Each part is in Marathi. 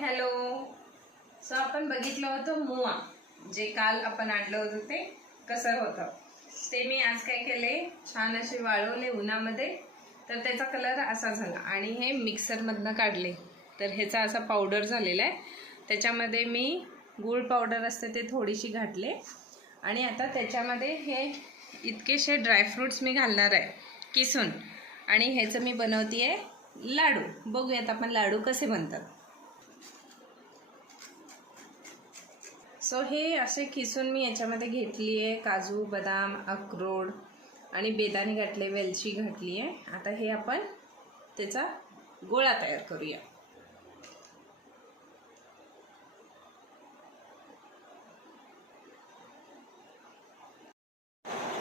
हॅलो. सो आपण बघितलं होतं मुआ, जे काल आपण आणलं होतं ते कसं होतं ते मी आज काय केले, छान असे वाळवले उन्हामध्ये, तर त्याचा कलर असा झाला. आणि हे मिक्सरमधनं काढले तर ह्याचा असा पावडर झालेला आहे. त्याच्यामध्ये मी गूळ पावडर असते ते थोडीशी घातले आणि आता त्याच्यामध्ये हे इतकेशे ड्रायफ्रूट्स मी घालणार आहे किसून, आणि ह्याचं मी बनवते आहे लाडू. बघूयात आपण लाडू कसे बनतात. सो हे असे किसून मी याच्यामध्ये घेतली आहे. काजू, बदाम, अक्रोड आणि बेदाणे घातले, वेलची घातली आहे. आता हे आपण त्याचा गोळा तयार करूया.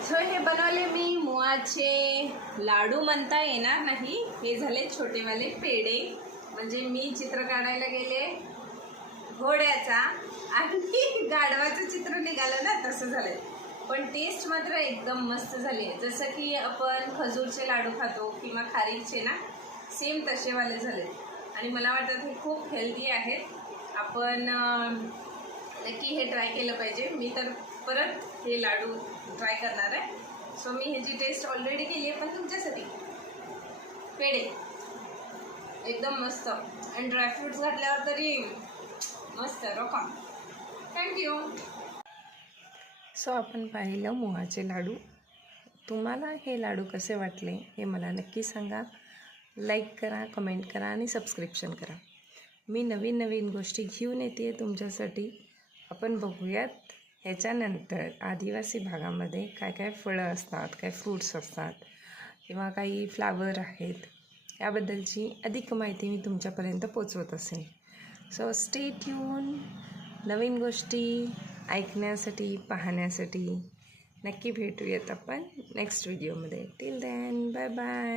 सो हे बनवले मी मुआचे लाडू, म्हणता येणार नाही, हे झाले छोटेवाले पेढे. म्हणजे मी चित्र काढायला गेले घोड्याचा आणि गाढवाचं चित्र निघालं ना, तसं झालंय. पण टेस्ट मात्र एकदम मस्त झाली आहे. जसं की आपण खजूरचे लाडू खातो किंवा खारीकचे ना, सेम तसेवाले झाले. आणि मला वाटतं हे खूप हेल्दी आहेत. आपण नक्की हे ट्राय केलं पाहिजे. मी तर परत हे लाडू ट्राय करणार आहे. सो मी ह्याची टेस्ट ऑलरेडी केली आहे, पण तुमच्यासाठी पेढे एकदम मस्त. आणि ड्रायफ्रूट्स घातल्यावर तरी मस्त रॉकॉन. थँक्यू. सो आपण पाहिलं मुआचे लाडू. तुम्हाला हे लाडू कसे वाटले हे मला नक्की सांगा. लाईक करा, कमेंट करा आणि सबस्क्रिप्शन करा. मी नवीन नवीन गोष्टी घेऊन येते तुमच्यासाठी. आपण बघूयात ह्याच्यानंतर आदिवासी भागामध्ये काय काय फळं असतात, काय फ्रूट्स असतात किंवा काही फ्लावर आहेत, याबद्दलची अधिक माहिती मी तुमच्यापर्यंत पोचवत असेल. So stay tune. नवीन गोष्टी ऐकण्यासाठी, पाहण्यासाठी नक्की भेटूयात आपण नेक्स्ट व्हिडिओमध्ये. Till then, bye bye.